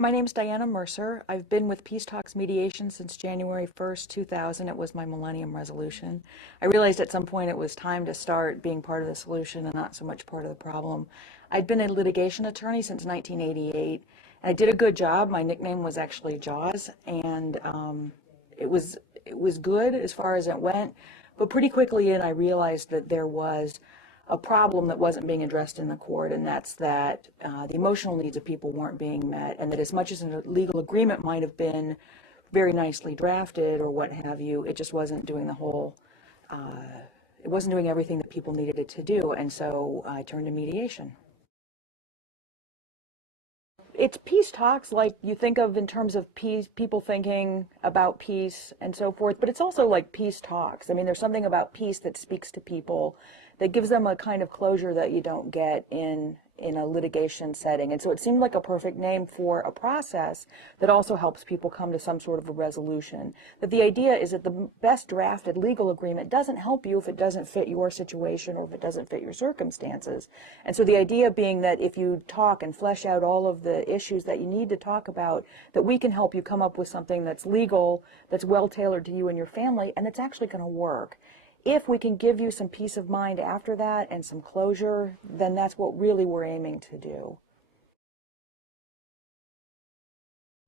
My name's Diana Mercer. I've been with Peace Talks Mediation since January 1st, 2000. It was my Millennium Resolution. I realized at some point it was time to start being part of the solution and not so much part of the problem. I'd been a litigation attorney since 1988, and I did a good job. My nickname was actually Jaws, and it was it was good as far as it went, but pretty quickly in I realized that there was a problem that wasn't being addressed in the court, and that's that the emotional needs of people weren't being met, and that as much as a legal agreement might have been very nicely drafted or what have you, it just wasn't doing the whole, it wasn't doing everything that people needed it to do, and so I turned to mediation. It's peace talks like you think of in terms of peace, people thinking about peace and so forth, but it's also like peace talks. I mean, there's something about peace that speaks to people, that gives them a kind of closure that you don't get in a litigation setting. And so it seemed like a perfect name for a process that also helps people come to some sort of a resolution. That the idea is that the best drafted legal agreement doesn't help you if it doesn't fit your situation or if it doesn't fit your circumstances. And so the idea being that if you talk and flesh out all of the issues that you need to talk about, that we can help you come up with something that's legal, that's well tailored to you and your family, and that's actually going to work. If we can give you some peace of mind after that and some closure, then that's what really we're aiming to do.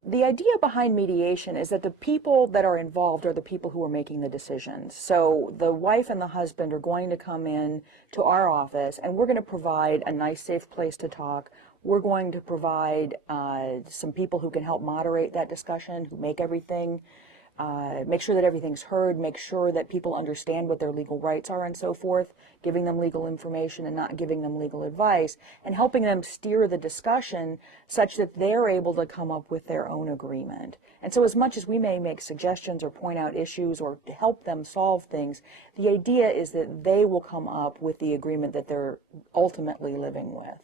The idea behind mediation is that the people that are involved are the people who are making the decisions. So the wife and the husband are going to come in to our office, and we're going to provide a nice, safe place to talk. We're going to provide some people who can help moderate that discussion, who make sure that everything's heard, make sure that people understand what their legal rights are and so forth, giving them legal information and not giving them legal advice, and helping them steer the discussion such that they're able to come up with their own agreement. And so as much as we may make suggestions or point out issues or help them solve things, the idea is that they will come up with the agreement that they're ultimately living with.